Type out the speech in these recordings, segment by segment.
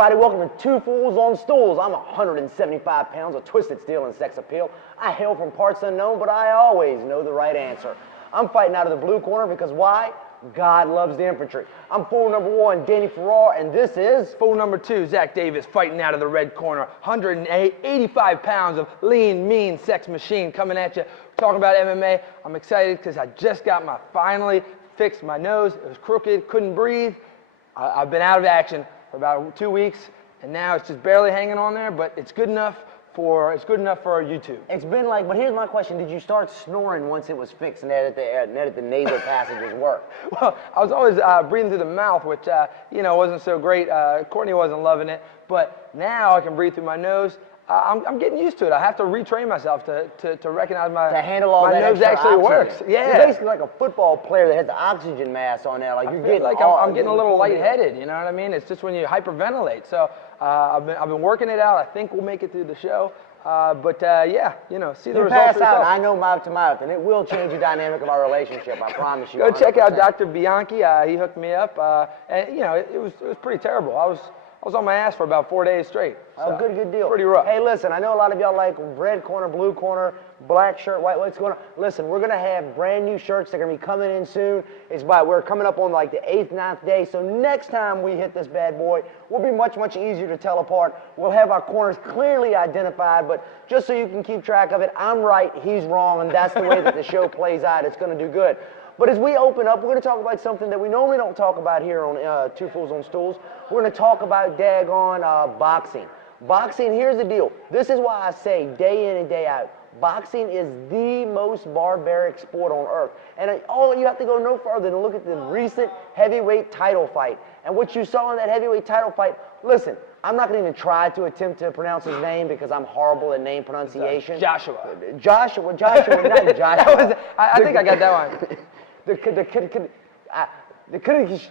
everybody, welcome to Two Fools on Stools. I'm 175 pounds of twisted steel and sex appeal. I hail from parts unknown, but I always know the right answer. I'm fighting out of the blue corner because why? God loves the infantry. I'm fool number 1, Danny Farrar, and this is... Fool number 2, Zach Davis, fighting out of the red corner. 185 pounds of lean, mean sex machine coming at you. Talking about MMA, I'm excited because I just got finally fixed my nose. It was crooked, couldn't breathe. I've been out of action for about 2 weeks, and now it's just barely hanging on there, but it's good enough for YouTube. It's been like, but here's my question. Did you start snoring once it was fixed and that the nasal passages worked? Well, I was always breathing through the mouth, which, wasn't so great. Courtney wasn't loving it, but now I can breathe through my nose. I'm getting used to it. I have to retrain myself to recognize to handle all my that nose actually oxygen. works. Yeah. You're basically like a football player that has the oxygen mask on there. Like I'm getting a little lightheaded. You know what I mean? It's just when you hyperventilate. So I've been working it out. I think we'll make it through the show. See the results pass for out. yourself. I know mouth to mouth, and it will change the dynamic of our relationship. I promise you. Go 100%. check out Dr. Bianchi. He hooked me up, it was pretty terrible. I was on my ass for about 4 days straight. So good deal. Pretty rough. Hey, listen, I know a lot of y'all like red corner, blue corner, black shirt, white. What's going on? Listen, we're going to have brand new shirts. They're going to be coming in soon. We're coming up on like the 8th, 9th day. So next time we hit this bad boy, we'll be much easier to tell apart. We'll have our corners clearly identified, but just so you can keep track of it, I'm right, he's wrong, and that's the way that the show plays out. It's going to do good. But as we open up, we're going to talk about something that we normally don't talk about here on Two Fools on Stools. We're going to talk about daggone boxing. Boxing, here's the deal. This is why I say day in and day out, boxing is the most barbaric sport on earth. And all you have to go no further than look at the recent heavyweight title fight. And what you saw in that heavyweight title fight, listen, I'm not going to even try to attempt to pronounce his name because I'm horrible at name pronunciation. Joshua, not Joshua. I think I got that one. The Klitschko.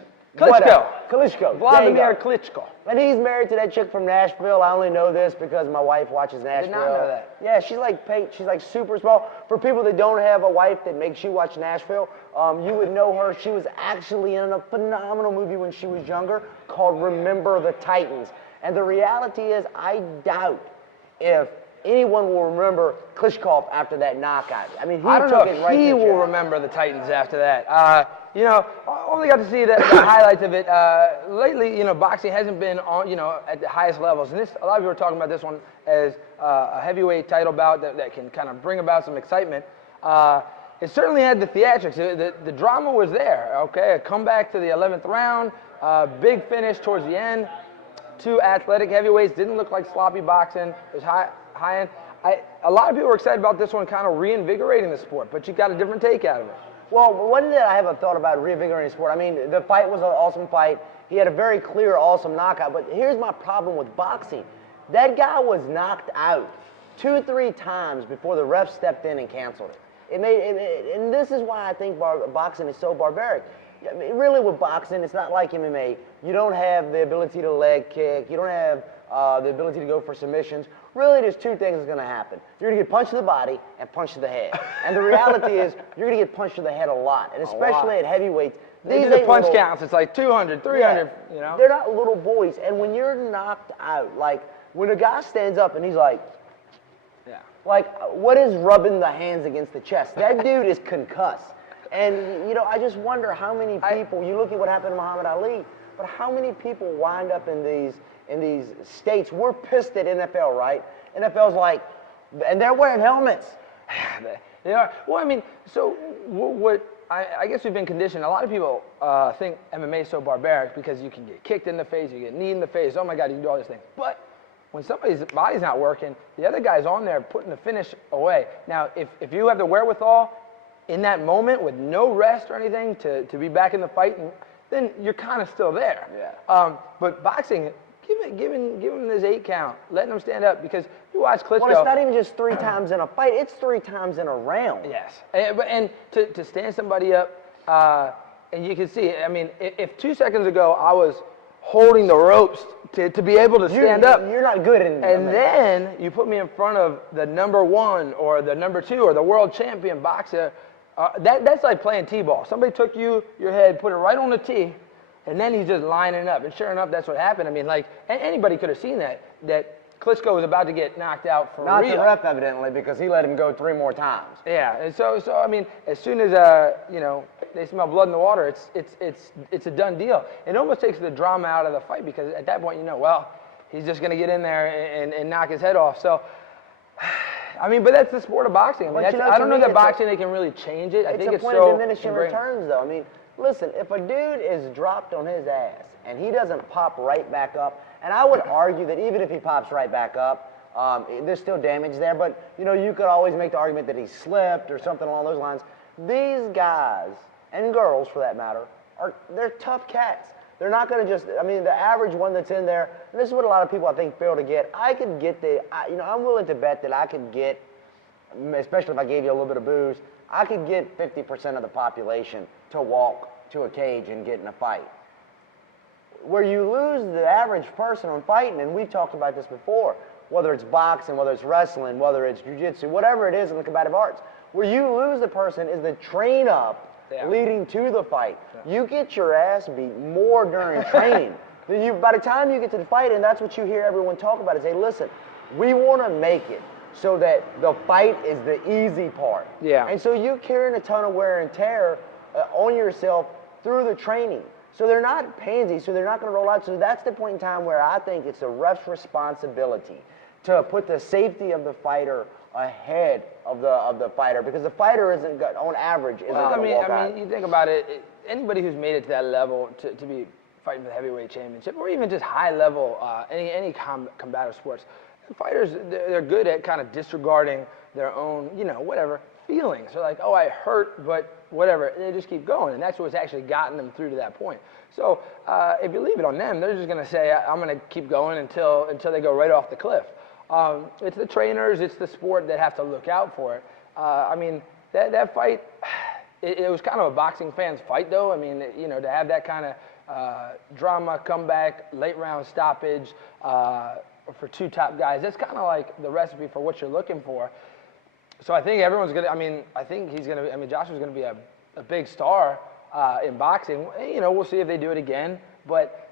Vladimir Klitschko. And he's married to that chick from Nashville. I only know this because my wife watches Nashville. I did not know that. Yeah, she's like super small. For people that don't have a wife that makes you watch Nashville, you would know her. She was actually in a phenomenal movie when she was younger called Remember the Titans. And the reality is, I doubt if anyone will remember Klitschko after that knockout. I mean, I don't know if he will remember the Titans after that. I only got to see the highlights of it. Lately, boxing hasn't been on, at the highest levels. And a lot of people are talking about this one as a heavyweight title bout that can kind of bring about some excitement. It certainly had the theatrics. The drama was there, okay? A comeback to the 11th round, big finish towards the end. Two athletic heavyweights, didn't look like sloppy boxing. It was high end. A lot of people were excited about this one kind of reinvigorating the sport, but you got a different take out of it. Well, one that I haven't thought about reinvigorating the sport. I mean, the fight was an awesome fight. He had a very clear, awesome knockout, but here's my problem with boxing. That guy was knocked out 2-3 times before the ref stepped in and canceled it. And this is why I think boxing is so barbaric. I mean, really with boxing, it's not like MMA. You don't have the ability to leg kick. You don't have the ability to go for submissions. Really, there's two things that's going to happen. You're going to get punched to the body and punched to the head. And the reality is, you're going to get punched to the head a lot. And especially at heavyweights. These are the punch counts. It's like 200, 300, They're not little boys. And when you're knocked out, like when a guy stands up and he's like, what is rubbing the hands against the chest? That dude is concussed. And, I just wonder how many people, you look at what happened to Muhammad Ali, but how many people wind up in these states? We're pissed at NFL, right? NFL's like, and they're wearing helmets. They are. Well, I mean, so I guess we've been conditioned. A lot of people think MMA is so barbaric because you can get kicked in the face, you get kneed in the face. Oh my God, you can do all these things. But when somebody's body's not working, the other guy's on there putting the finish away. Now, if you have the wherewithal in that moment with no rest or anything to be back in the fight, then you're kind of still there. Yeah. But boxing, give him this 8 count, letting him stand up, because you watch Klitschko. Well, it's not even just 3 times in a fight; it's 3 times in a round. Yes, and to stand somebody up, and you can see. I mean, if 2 seconds ago I was holding the ropes to be able to stand up, you're not good in. And then you put me in front of the number 1 or the number 2 or the world champion boxer. That's like playing t-ball. Somebody took your head, put it right on the tee, And then he's just lining up. And sure enough, that's what happened. I mean, like, anybody could have seen that Klitschko was about to get knocked out for Not real. the ref, evidently, because he let him go 3 more times. Yeah, and so I mean, as soon as they smell blood in the water, it's a done deal. It almost takes the drama out of the fight because at that point, well, he's just going to get in there and knock his head off. So, I mean, but that's the sport of boxing. I mean, I don't know that boxing they can really change it. I think it's a point of diminishing returns, though. I mean, listen, if a dude is dropped on his ass and he doesn't pop right back up, and I would argue that even if he pops right back up, there's still damage there. But, you could always make the argument that he slipped or something along those lines. These guys, and girls for that matter, they're tough cats. They're not going to just, I mean, the average one that's in there, and this is what a lot of people I think fail to get. I could get I'm willing to bet that I could get, especially if I gave you a little bit of booze, I could get 50% of the population to walk to a cage and get in a fight. Where you lose the average person on fighting, and we've talked about this before, whether it's boxing, whether it's wrestling, whether it's jiu-jitsu, whatever it is in the combative arts, where you lose the person is the train-up leading to the fight. Yeah. You get your ass beat more during training. By the time you get to the fight, and that's what you hear everyone talk about, is, hey, listen, we want to make it so that the fight is the easy part. Yeah. And so you're carrying a ton of wear and tear on yourself through the training. So they're not pansies, so they're not going to roll out. So that's the point in time where I think it's the ref's responsibility to put the safety of the fighter ahead of the fighter, because the fighter on average isn't going to walk out. I mean, you think about it, anybody who's made it to that level to be fighting for the heavyweight championship, or even just high level, any combative sports, fighters, they're good at kind of disregarding their own, whatever, feelings. They're like, oh, I hurt, but whatever. They just keep going, and that's what's actually gotten them through to that point. So if you leave it on them, they're just going to say, I'm going to keep going until they go right off the cliff. It's the trainers, it's the sport that have to look out for it. I mean, that fight, it was kind of a boxing fan's fight, though. I mean, to have that kind of drama, comeback, late round stoppage for 2 top guys, that's kind of like the recipe for what you're looking for. So I think everyone's going to, I think he's going to, Joshua's going to be a big star in boxing. We'll see if they do it again. But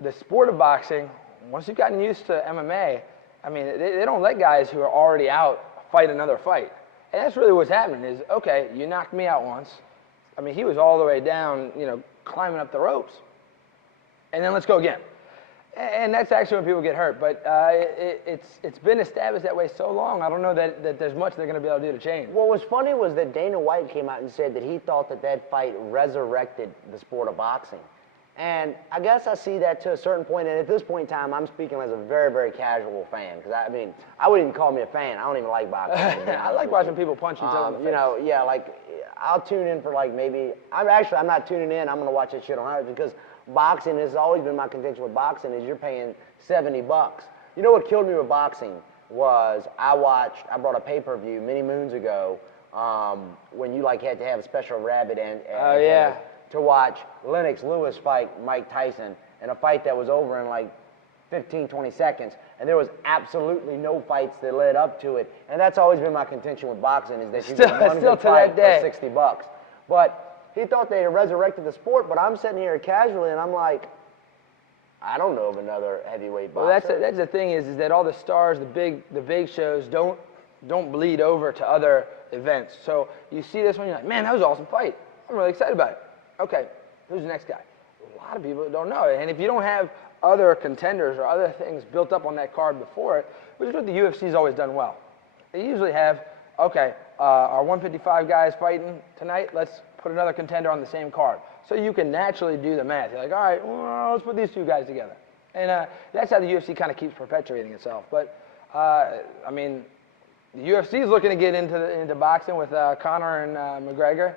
the sport of boxing, once you've gotten used to MMA, they don't let guys who are already out fight another fight. And that's really what's happening is, okay, you knocked me out once. He was all the way down, climbing up the ropes. And then let's go again. And that's actually when people get hurt. But it's been established that way so long, I don't know that there's much they're going to be able to do to change. What was funny was that Dana White came out and said that he thought that fight resurrected the sport of boxing. And I guess I see that to a certain point, and at this point in time, I'm speaking as a very, very casual fan, because I wouldn't even call me a fan. I don't even like boxing. I like watching people punch each other in the face. Like, I'll tune in for maybe, I'm not tuning in, I'm going to watch that shit on highlights, because boxing has always been my contention with boxing is you're paying $70. You know what killed me with boxing was I brought a pay-per-view many moons ago when you had to have a special rabbit and to watch Lennox Lewis fight Mike Tyson in a fight that was over in 15, 20 seconds. And there was absolutely no fights that led up to it. And that's always been my contention with boxing is that you get one good fight for $60. But he thought they had resurrected the sport, but I'm sitting here casually and I'm like, I don't know of another heavyweight boxer. Well, that's the thing is that all the stars, the big shows don't bleed over to other events. So you see this one, you're like, man, that was an awesome fight. I'm really excited about it. Okay, who's the next guy? A lot of people don't know. And if you don't have other contenders or other things built up on that card before it, which is what the UFC's always done well. They usually have, okay, our 155 guys fighting tonight, let's put another contender on the same card. So you can naturally do the math. You're like, all right, well, let's put these 2 guys together. And that's how the UFC kind of keeps perpetuating itself. But, the UFC is looking to get into boxing with Conor and McGregor.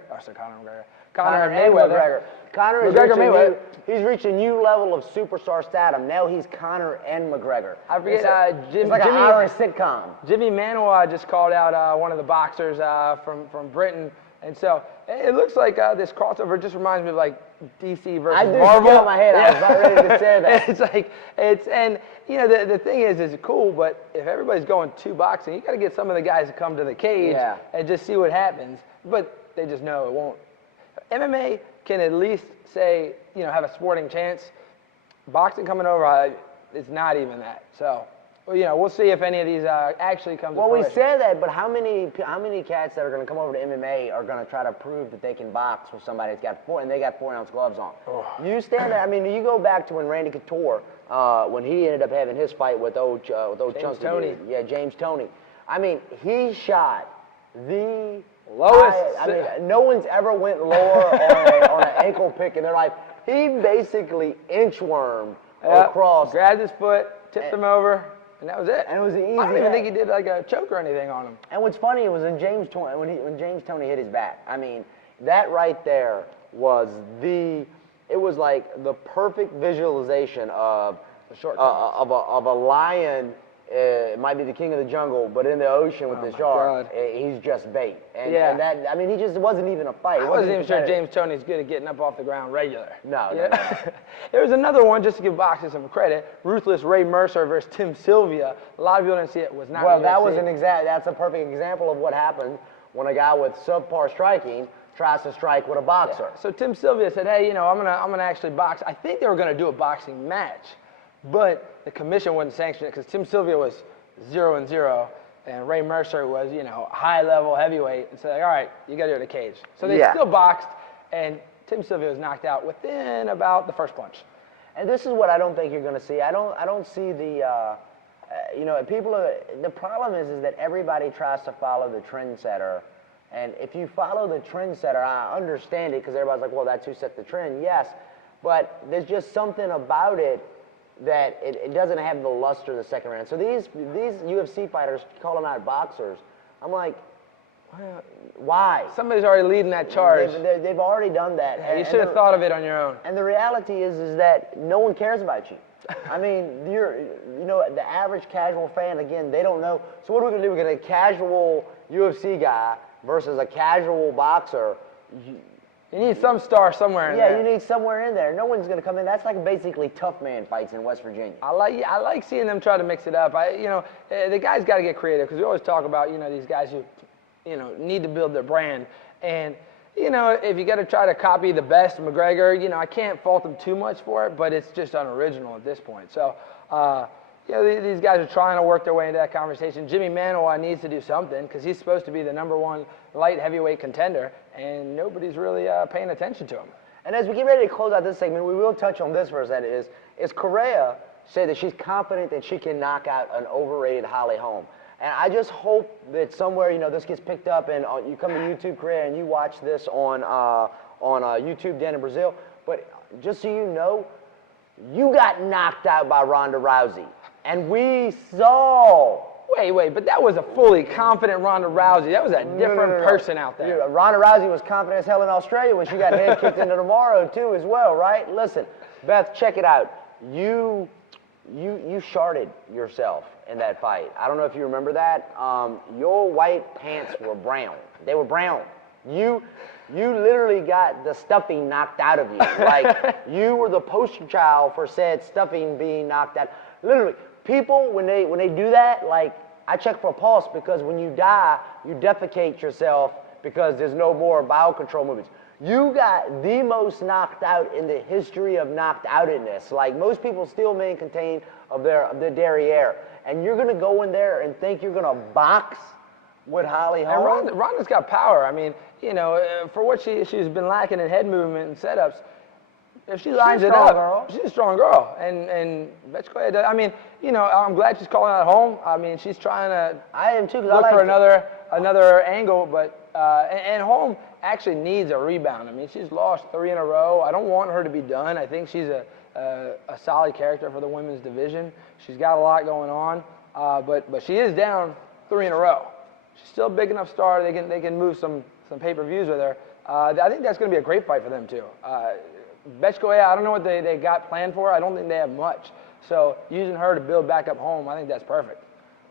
Conor and Mayweather. He's reached a new level of superstar stardom. Now he's Conor and McGregor. I forget, it's like an Irish sitcom. Jimmy Manuwa just called out one of the boxers from Britain. And so it looks like this crossover just reminds me of DC versus Marvel. I just got my head. I was about ready to say that. The thing is it's cool, but if everybody's going to boxing, you got to get some of the guys to come to the cage and just see what happens. But they just know it won't. MMA can at least say, have a sporting chance. Boxing coming over, it's not even that. So, we'll see if any of these actually come to Well, we fruition. say that, but how many cats that are going to come over to MMA are going to try to prove that they can box with somebody that's got 4-ounce gloves on? Oh. You stand there. I mean, you go back to when Randy Couture, when he ended up having his fight with old Chunky Toney. dude. Yeah, James Toney. I mean, he shot the Lowest. I mean, no one's ever went lower on an ankle pick, and they're like, he basically inchwormed across. Grabbed his foot, tipped him over, and that was it. And it was an easy. I don't even think he did like a choke or anything on him. And what's funny was when James Toney hit his back. I mean, that right there was it was like the perfect visualization of a lion. It might be the king of the jungle, but in the ocean with the shark, he's just bait. And that, I mean, he just wasn't even a fight. I wasn't even sure James Toney's good at getting up off the ground regular. No. There was another one, just to give boxing some credit, ruthless Ray Mercer versus Tim Sylvia. A lot of people didn't see it. Was not. Well, that's a perfect example of what happens when a guy with subpar striking tries to strike with a boxer. Yeah. So Tim Sylvia said, hey, I'm gonna actually box. I think they were gonna do a boxing match, but the commission wouldn't sanction it because Tim Sylvia was 0-0, and Ray Mercer was, high-level heavyweight. And so, all right, you got to do it in a cage. So they still boxed, and Tim Sylvia was knocked out within about the first punch. And this is what I don't think you're going to see. I don't see the, the problem is that everybody tries to follow the trendsetter. And if you follow the trendsetter, I understand it because everybody's like, well, that's who set the trend. Yes, but there's just something about it that it doesn't have the luster of the second round. So these UFC fighters call them out boxers. I'm like, why? Somebody's already leading that charge. They've already done that. Yeah, you should have thought of it on your own. And the reality is that no one cares about you. I mean, the average casual fan, again, they don't know. So what are we going to do? We're going to get a casual UFC guy versus a casual boxer. You need some star somewhere in there. Yeah, you need somewhere in there. No one's going to come in. That's like basically tough man fights in West Virginia. I like seeing them try to mix it up. The guys got to get creative because we always talk about, these guys who, need to build their brand. And, if you got to try to copy the best McGregor, I can't fault them too much for it, but it's just unoriginal at this point. So, these guys are trying to work their way into that conversation. Jimmy Manuwa needs to do something because he's supposed to be the #1 light heavyweight contender, and nobody's really paying attention to him. And as we get ready to close out this segment, we will touch on this for a second. Is Correa said that she's confident that she can knock out an overrated Holly Holm. And I just hope that somewhere, this gets picked up and you come to YouTube, Correa, and you watch this on YouTube down in Brazil. But just so you know, you got knocked out by Ronda Rousey. And we saw. Wait, but that was a fully confident Ronda Rousey. That was a different person out there. Yeah, Ronda Rousey was confident as hell in Australia when she got head kicked into tomorrow, too, as well, right? Listen, Beth, check it out. You sharded yourself in that fight. I don't know if you remember that. Your white pants were brown. They were brown. You literally got the stuffing knocked out of you. Like, you were the poster child for said stuffing being knocked out. Literally, people, when they do that, like, I check for a pulse because when you die, you defecate yourself because there's no more biocontrol movements. You got the most knocked out in the history of knocked outedness. Like, most people still remain contained of their derriere. And you're going to go in there and think you're going to box with Holly Holm? And Ronda's got power. I mean, for what she's been lacking in head movement and setups, if she lines it up, she's a strong girl. And Betchkoya does. I mean, I'm glad she's calling out Holm. I mean, she's trying to I am too, look for another angle. But and Holm actually needs a rebound. I mean, she's lost 3 in a row. I don't want her to be done. I think she's a solid character for the women's division. She's got a lot going on. But she is down 3 in a row. She's still a big enough star. They can move some pay-per-views with her. I think that's going to be a great fight for them too. Betchkoya, I don't know what they got planned for. I don't think they have much. So using her to build back up Holm, I think that's perfect.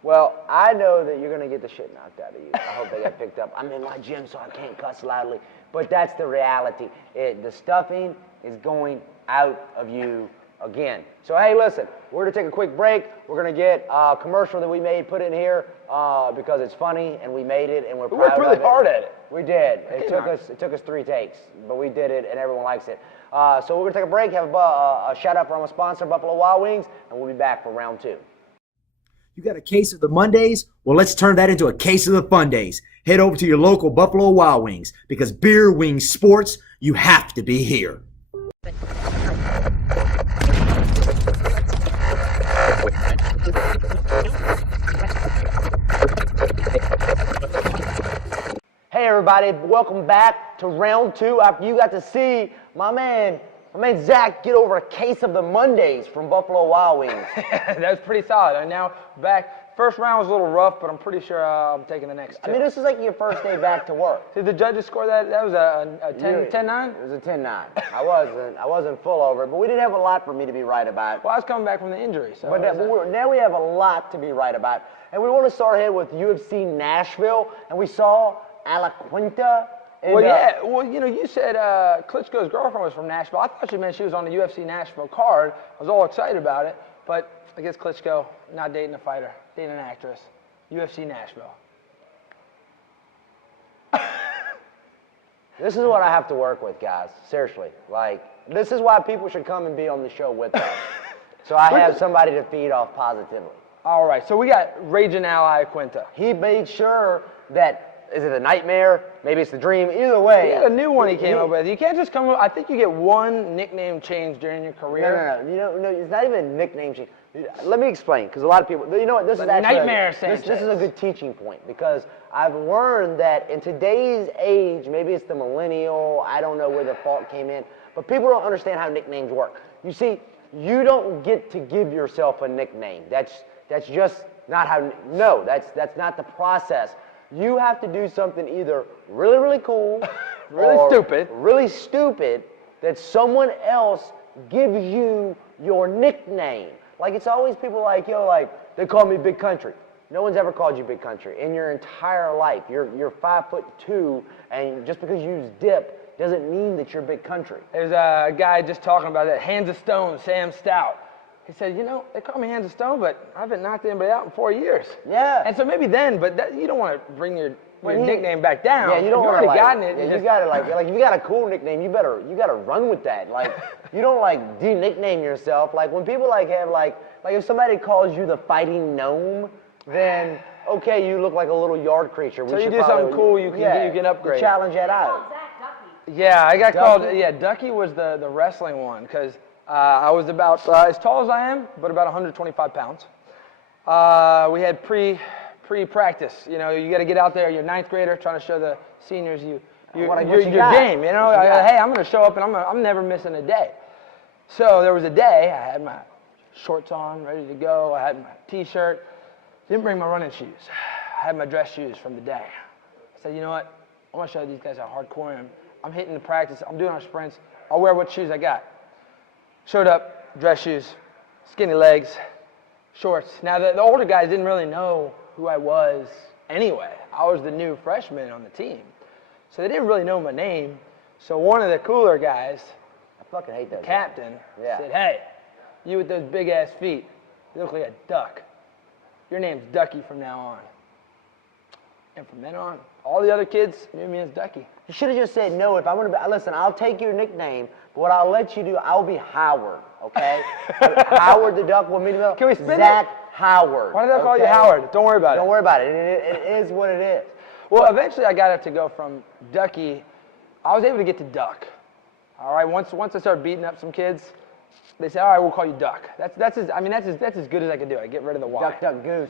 Well, I know that you're going to get the shit knocked out of you. I hope they get picked up. I'm in my gym, so I can't cuss loudly. But that's the reality. The stuffing is going out of you again. So, hey, listen, we're going to take a quick break. We're going to get a commercial that we made put in here because it's funny, and we made it, and we're proud of it. We worked really hard at it. We did. It took us 3 takes, but we did it, and everyone likes it. So we're going to take a break, have a shout-out from a sponsor, Buffalo Wild Wings, and we'll be back for round 2. You got a case of the Mondays? Well, let's turn that into a case of the Fun Days. Head over to your local Buffalo Wild Wings because beer, wings, sports, you have to be here. Hey everybody, welcome back to round 2 after you got to see my man Zach get over a case of the Mondays from Buffalo Wild Wings. That was pretty solid. And now back, first round was a little rough, but I'm pretty sure I'm taking the next 2. I mean, this is like your first day back to work. Did the judges score that? That was a 10-9? It was a 10-9. I wasn't full over it, but we didn't have a lot for me to be right about. Well, I was coming back from the injury. So but now we have a lot to be right about. And we want to start ahead with UFC Nashville, and we saw Alaquinta. Well, yeah. Well, you know, you said Klitschko's girlfriend was from Nashville. I thought you meant she was on the UFC Nashville card. I was all excited about it, but I guess Klitschko not dating a fighter, dating an actress. UFC Nashville. This is what I have to work with, guys. Seriously. Like, this is why people should come and be on the show with us. So I have somebody to feed off positively. All right, so we got Raging Al Iaquinta. He made sure that, is it a nightmare? Maybe it's the dream. Either way. He had a new one he came up with. You can't just come up. I think you get one nickname change during your career. No, it's not even a nickname change. Let me explain, because a lot of people, you know what, this is actually Nightmare this is a good teaching point, because I've learned that in today's age, maybe it's the millennial, I don't know where the fault came in, but people don't understand how nicknames work. You see, you don't get to give yourself a nickname. That's just not how, no, that's not the process. You have to do something either really, really cool, really stupid, that someone else gives you your nickname. Like, it's always people like, they call me Big Country. No one's ever called you Big Country in your entire life. You're 5'2", and just because you use dip doesn't mean that you're Big Country. There's a guy just talking about that, Hands of Stone, Sam Stout. He said, you know, they call me Hands of Stone, but I haven't knocked anybody out in 4 years. Yeah. And so maybe then, but you don't want to bring your nickname back down. Yeah, you don't want to gotten it. Yeah, you gotta like if you got a cool nickname, you gotta run with that. Like, you don't like de-nickname yourself. Like, when people have like if somebody calls you the Fighting Gnome, then okay, you look like a little yard creature. So you do something cool, you can upgrade. Challenge that out. Yeah, I got called. Yeah, Ducky was the wrestling one, because I was about as tall as I am, but about 125 pounds. We had pre-practice. You know, you got to get out there. You're a 9th grader trying to show the seniors your game. You know, hey, I'm going to show up and I'm never missing a day. So there was a day I had my shorts on, ready to go. I had my T-shirt. Didn't bring my running shoes. I had my dress shoes from the day. I said, you know what? I want to show these guys how hardcore I am. I'm hitting the practice. I'm doing our sprints. I'll wear what shoes I got. Showed up, dress shoes, skinny legs, shorts. Now, the older guys didn't really know who I was anyway. I was the new freshman on the team. So they didn't really know my name. So one of the cooler guys, I fucking hate that captain, said, hey, you with those big-ass feet, you look like a duck. Your name's Ducky from now on. And from then on, all the other kids knew me as Ducky. You should have just said, no, if I'm going to listen, I'll take your nickname, but what I'll let you do, I'll be Howard, okay? Howard the Duck will mean Can we spin Zach Howard. Why did I call you Howard? Don't worry about it. Don't worry about it. It is what it is. Well, eventually I got it to go from Ducky. I was able to get to Duck. All right, once I started beating up some kids, they said, all right, we'll call you Duck. That's as good as I could do. I get rid of the Y. Duck, duck, goose.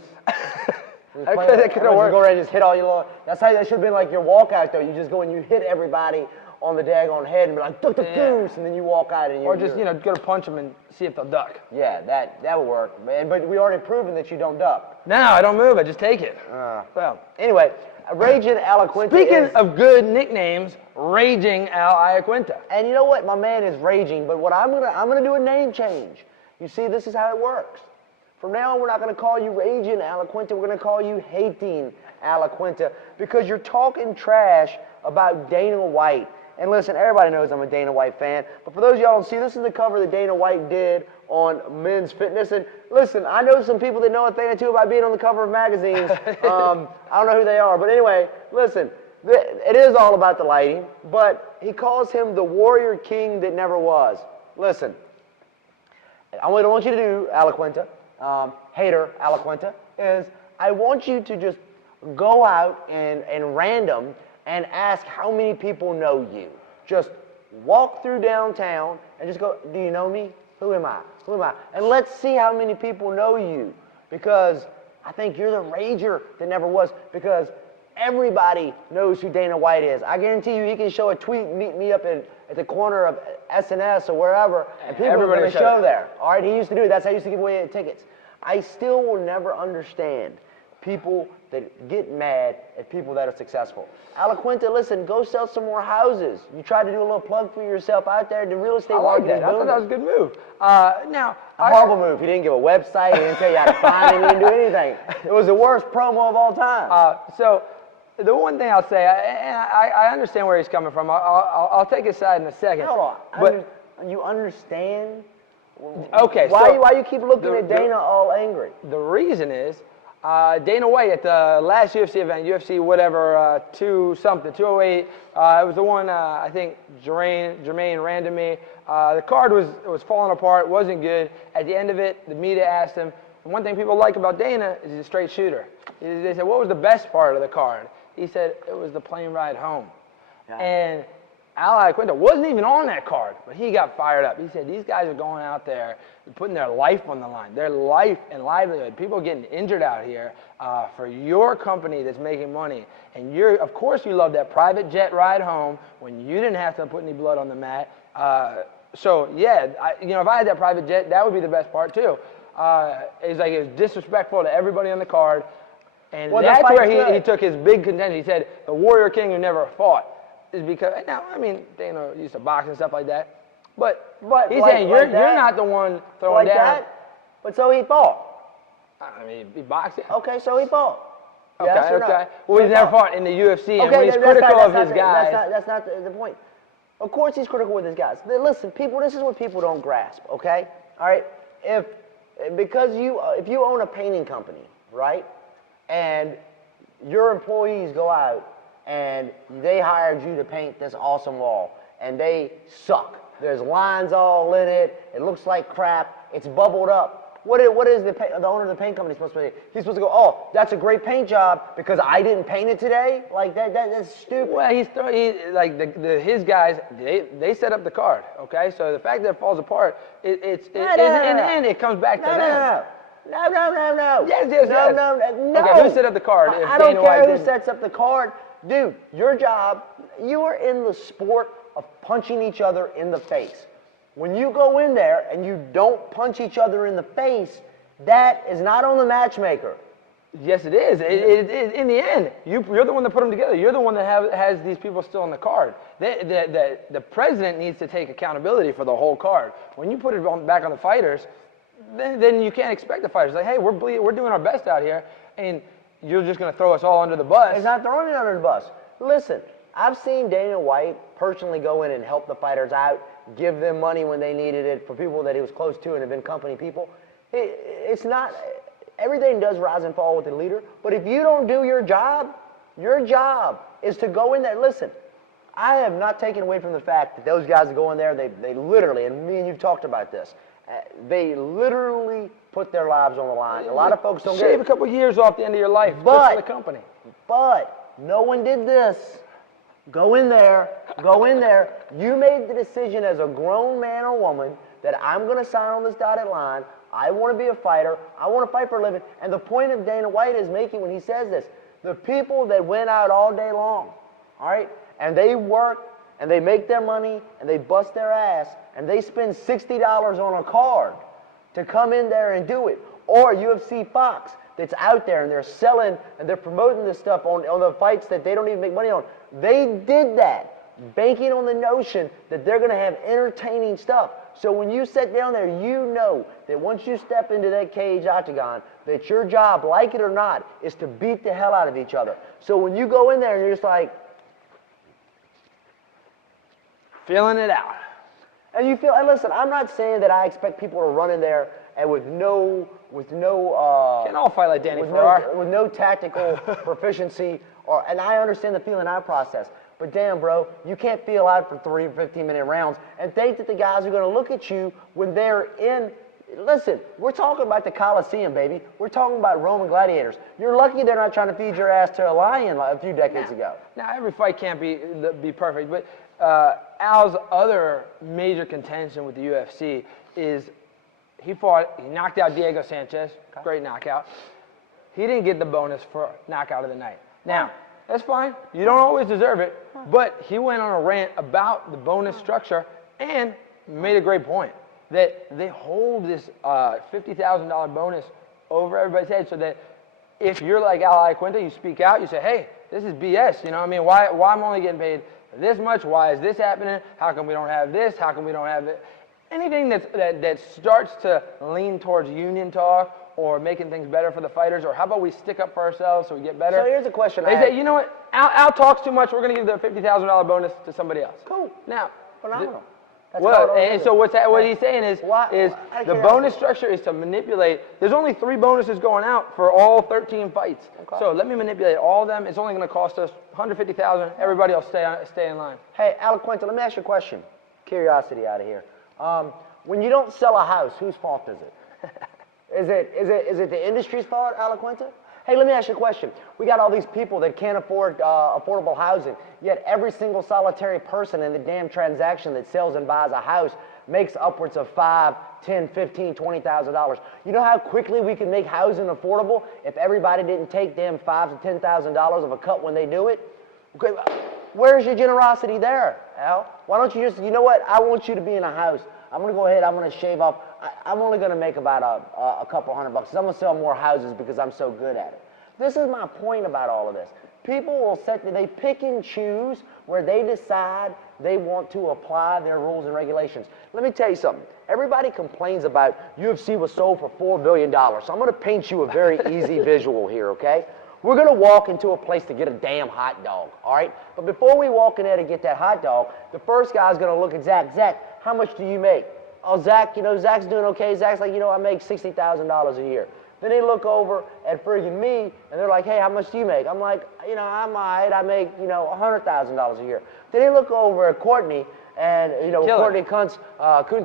That could have worked. Go ahead and just hit all your that should have been like your walkout, though. You just go and you hit everybody on the daggone head and be like, duck, duck, goose, and then you walk out and you. Or just, go to punch them and see if they'll duck. Yeah, that would work, man. But we already proven that you don't duck. No, I don't move. I just take it. Well, anyway, Raging Al Iaquinta. Speaking of good nicknames, Raging Al Iaquinta. And you know what? My man is raging, but what I'm gonna do a name change. You see, this is how it works. From now on, we're not going to call you Raging Al Iaquinta. We're going to call you Hating Al Iaquinta, because you're talking trash about Dana White And listen, everybody knows I'm a Dana White fan. But for those of y'all who don't see, this is the cover that Dana White did on Men's Fitness. And listen, I know some people that know a thing or two about being on the cover of magazines. I don't know who they are. But anyway, listen, it is all about the lighting. But he calls him the warrior king that never was. Listen, what I want you to do, Alaquenta, hater Alaquenta, is I want you to just go out and random and ask how many people know you. Just walk through downtown and just go, do you know me? Who am I? Who am I? And let's see how many people know you, because I think you're the rager that never was, because everybody knows who Dana White is. I guarantee you he can show a tweet, meet me up at the corner of S&S or wherever, and people are going to show there. All right, he used to do it. That's how he used to give away tickets. I still will never understand people that get mad at people that are successful. Alaquenta, listen, go sell some more houses. You tried to do a little plug for yourself out there. The real estate market is booming. I thought that was a good move. A horrible move. He didn't give a website. He didn't tell you how to find him. He didn't do anything. It was the worst promo of all time. So the one thing I'll say, I understand where he's coming from. I'll take his side in a second. Hold on. But you understand? Okay. Why you keep looking at Dana all angry? The reason is Dana White at the last UFC event, UFC whatever, 208. It was the one I think Jermaine ran to me. The card was falling apart, wasn't good. At the end of it, the media asked him. One thing people like about Dana is he's a straight shooter. They said, what was the best part of the card? He said, it was the plane ride home. Yeah. And Alaquenta wasn't even on that card, but he got fired up. He said, these guys are going out there putting their life on the line, their life and livelihood. People getting injured out here for your company that's making money. And of course you love that private jet ride home when you didn't have to put any blood on the mat. So yeah, if I had that private jet, that would be the best part too. It was disrespectful to everybody on the card. And that's where he took his big contention. He said, the warrior king who never fought. Is because, now, I mean, Dana used to box and stuff like that. But he's saying you're not the one throwing down. That? But so he fought. I mean, he boxed. Okay, so he fought. Okay, yes or okay. No? Well, he's never fought in the UFC, and when he's critical of his guys. That's not the point. Of course he's critical with his guys. Listen, people, this is what people don't grasp, okay? All right? If you own a painting company, right, and your employees go out and they hired you to paint this awesome wall, and they suck. There's lines all in it. It looks like crap. It's bubbled up. What is the owner of the paint company supposed to do? He's supposed to go, oh, that's a great paint job because I didn't paint it today? Like, that's stupid. Well, his guys, they set up the card, okay? So the fact that it falls apart, in the end, it comes back to them. No. Yes. No. Okay, who set up the card? I don't care who sets up the card. Dude, your job, you are in the sport of punching each other in the face. When you go in there and you don't punch each other in the face, that is not on the matchmaker. Yes, it is. In the end, you're the one that put them together. You're the one that has these people still on the card. The president needs to take accountability for the whole card. When you put it back on the fighters, then you can't expect the fighters. Like, hey, we're doing our best out here, and you're just going to throw us all under the bus. It's not throwing it under the bus. Listen, I've seen Dana White personally go in and help the fighters out, give them money when they needed it for people that he was close to and have been company people. It's not, everything does rise and fall with the leader, but if you don't do your job is to go in there. Listen, I have not taken away from the fact that those guys that go in there, they literally, and me and you've talked about this, they literally put their lives on the line. A lot of folks don't shave a couple years off the end of your life just for the company. But no one did this. Go in there. You made the decision as a grown man or woman that I'm going to sign on this dotted line. I want to be a fighter. I want to fight for a living. And the point of Dana White is making when he says this, the people that went out all day long, all right, and they work and they make their money and they bust their ass and they spend $60 on a card to come in there and do it. Or UFC Fox that's out there and they're selling and they're promoting this stuff on the fights that they don't even make money on. They did that, banking on the notion that they're going to have entertaining stuff. So when you sit down there, you know that once you step into that cage octagon, that your job, like it or not, is to beat the hell out of each other. So when you go in there and you're just like, Feeling it out. And you feel, and listen, I'm not saying that I expect people to run in there and with no Can't all fight like Danny with Farrar. with no tactical proficiency, and I understand the feeling out process. But damn, bro, you can't feel out for 3 15-minute rounds and think that the guys are going to look at you when they're in. Listen, we're talking about the Coliseum, baby. We're talking about Roman gladiators. You're lucky they're not trying to feed your ass to a lion like a few decades ago. Now, every fight can't be perfect, but Al's other major contention with the UFC is he knocked out Diego Sanchez, great knockout. He didn't get the bonus for knockout of the night. Now, that's fine. You don't always deserve it, but he went on a rant about the bonus structure and made a great point that they hold this $50,000 bonus over everybody's head so that if you're like Al Iaquinta, you speak out, you say, hey, this is BS, you know what I mean? Why I'm only getting paid this much? Why is this happening? How come we don't have this? How come we don't have it? Anything that starts to lean towards union talk or making things better for the fighters, or how about we stick up for ourselves so we get better? So here's a question. They say, you know what? Al talks too much. We're going to give the $50,000 bonus to somebody else. Cool. Now, Phenomenal. well, and so what he's saying is Why- the bonus structure is to manipulate. There's only 3 bonuses going out for all 13 fights. Okay. So let me manipulate all of them. It's only going to cost us $150,000. Everybody will stay in line. Hey, Al Iaquinta, let me ask you a question. Curiosity out of here. When you don't sell a house, whose fault is it? Is it the industry's fault, Al Iaquinta? Hey, let me ask you a question. We got all these people that can't afford affordable housing, yet every single solitary person in the damn transaction that sells and buys a house makes upwards of $5, $10, $15, $20,000. You know how quickly we can make housing affordable if everybody didn't take damn $5,000 to $10,000 of a cut when they do it? Okay, where's your generosity there, Al? Why don't you just, you know what? I want you to be in a house. I'm going to go ahead, I'm going to shave off. I'm only going to make about a couple $100 bucks. I'm going to sell more houses because I'm so good at it. This is my point about all of this. People will they pick and choose where they decide they want to apply their rules and regulations. Let me tell you something. Everybody complains about UFC was sold for $4 billion. So I'm going to paint you a very easy visual here, okay? We're going to walk into a place to get a damn hot dog, all right? But before we walk in there to get that hot dog, the first guy's going to look at Zach. Zach, how much do you make? Oh, Zach, Zach's doing okay. Zach's like, I make $60,000 a year. Then they look over at friggin' me, and they're like, hey, how much do you make? I'm like, I'm all right. I make, $100,000 a year. Then they look over at Courtney, and, Courtney Kuntz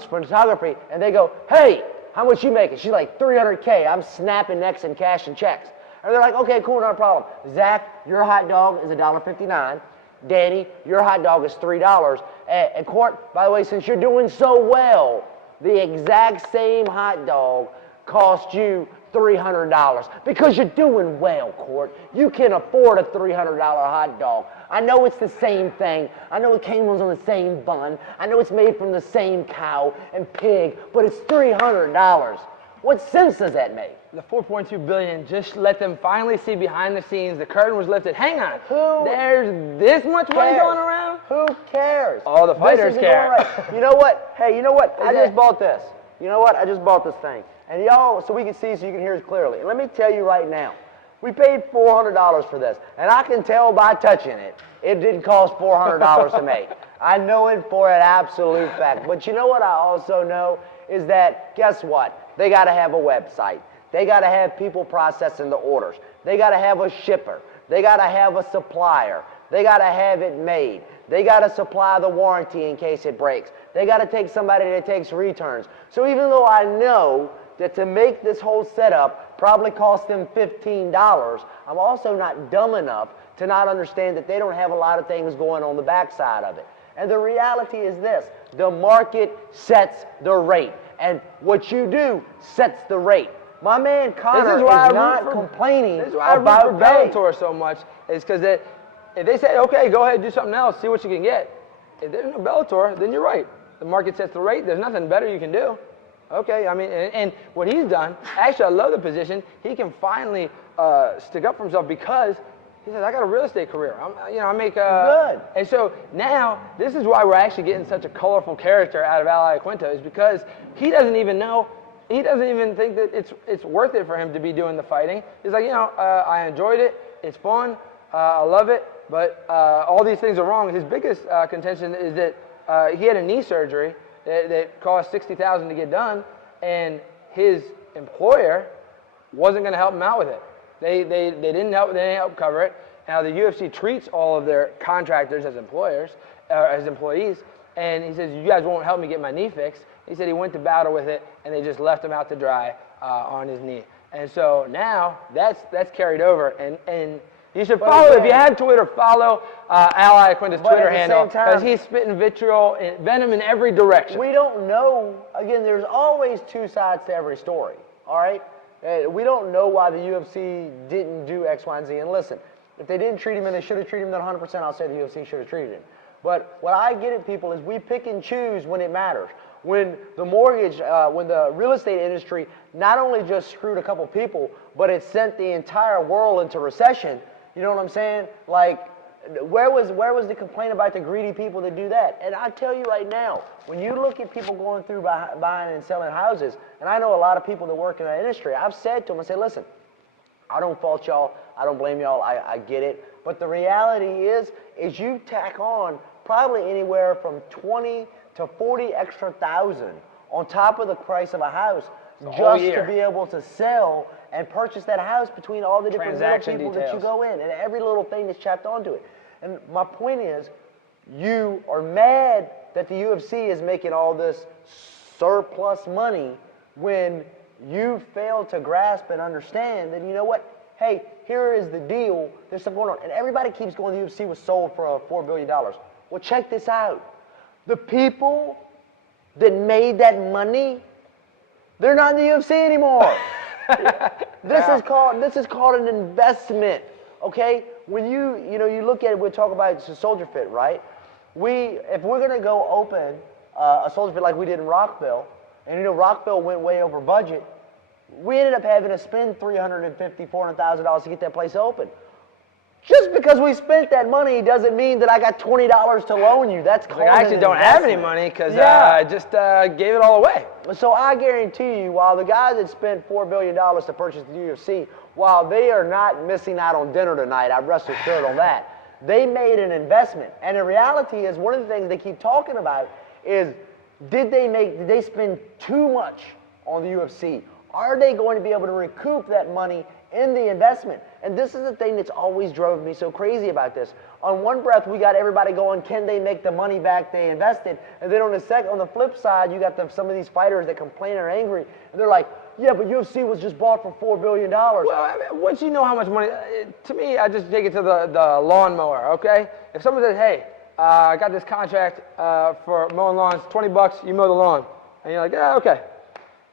Photography, and they go, hey, how much you making? She's like, $300K. I'm snapping necks and cashing checks. And they're like, okay, cool, not a problem. Zach, your hot dog is $1.59. Danny, your hot dog is $3. And Court, by the way, since you're doing so well, the exact same hot dog cost you $300 because you're doing well, Court. You can afford a $300 hot dog. I know it's the same thing. I know it came on the same bun. I know it's made from the same cow and pig, but it's $300. What sense does that make? The $4.2 billion, just let them finally see behind the scenes. The curtain was lifted. Hang on. There's this much money going around? Who cares? All the fighters care. Right. You know what? Hey, you know what? I just bought this. You know what? I just bought this thing. And y'all, so we can see, so you can hear us clearly. And let me tell you right now, we paid $400 for this. And I can tell by touching it, it didn't cost $400 to make. I know it for an absolute fact. But you know what I also know is that, guess what? They got to have a website. They got to have people processing the orders. They got to have a shipper. They got to have a supplier. They got to have it made. They got to supply the warranty in case it breaks. They got to take somebody that takes returns. So even though I know that to make this whole setup probably cost them $15, I'm also not dumb enough to not understand that they don't have a lot of things going on the backside of it. And the reality is this: the market sets the rate. And what you do sets the rate. My man Connor is not complaining about pay. This is why I root for Bellator so much. Is because if they say, okay, go ahead, do something else, see what you can get. If there's no Bellator, then you're right. The market sets the rate. There's nothing better you can do. Okay, I mean, and what he's done, actually, I love the position. He can finally stick up for himself because he says, I got a real estate career. I make good. And so now, this is why we're actually getting such a colorful character out of Al Iaquinta, is because he doesn't even know. He doesn't even think that it's worth it for him to be doing the fighting. He's like, I enjoyed it. It's fun. I love it. But all these things are wrong. His biggest contention is that he had a knee surgery that cost $60,000 to get done, and his employer wasn't going to help him out with it. They didn't help cover it. Now the UFC treats all of their contractors as employers, as employees, and he says, you guys won't help me get my knee fixed. He said he went to battle with it, and they just left him out to dry on his knee. And so now that's carried over, and you should follow, if you have Twitter, follow Al Iaquinta's Twitter handle, because he's spitting vitriol and venom in every direction. We don't know, again, there's always two sides to every story, all right? We don't know why the UFC didn't do X, Y, and Z. And listen, if they didn't treat him and they should have treated him, then 100% I'll say the UFC should have treated him. But what I get at people is we pick and choose when it matters. When the mortgage, when the real estate industry not only just screwed a couple people, but it sent the entire world into recession, you know what I'm saying? Like, where was the complaint about the greedy people that do that? And I tell you right now, when you look at people going through buying and selling houses, and I know a lot of people that work in that industry, I've said to them, I say, listen, I don't fault y'all, I don't blame y'all, I get it. But the reality is you tack on probably anywhere from 20 to 40 extra thousand on top of the price of a house just to be able to sell and purchase that house between all the different little people that you go in and every little thing that's chapped onto it. And my point is, you are mad that the UFC is making all this surplus money when you fail to grasp and understand that, you know what, hey, here is the deal, there's something going on. And everybody keeps going, the UFC was sold for $4 billion. Well, check this out. The people that made that money, they're not in the UFC anymore. This is called an investment, okay? When you look at it, we'll talk about it's a Soldier Fit, right? If we're gonna go open a Soldier Fit like we did in Rockville, and Rockville went way over budget, we ended up having to spend $350,000, $400,000 to get that place open. Just because we spent that money doesn't mean that I got $20 to loan you. That's called I actually don't have any money because I just gave it all away. So I guarantee you, while the guys that spent $4 billion to purchase the UFC, while they are not missing out on dinner tonight, I rest assured on that, they made an investment. And the reality is, one of the things they keep talking about is, did they spend too much on the UFC? Are they going to be able to recoup that money in the investment? And this is the thing that's always drove me so crazy about this. On one breath, we got everybody going, can they make the money back they invested? And then on the flip side, you got some of these fighters that complain and are angry, and they're like, yeah, but UFC was just bought for $4 billion. Well, I mean, once you know how much money, to me, I just take it to the lawnmower, okay? If someone says, hey, I got this contract for mowing lawns, $20, you mow the lawn. And you're like, yeah, okay.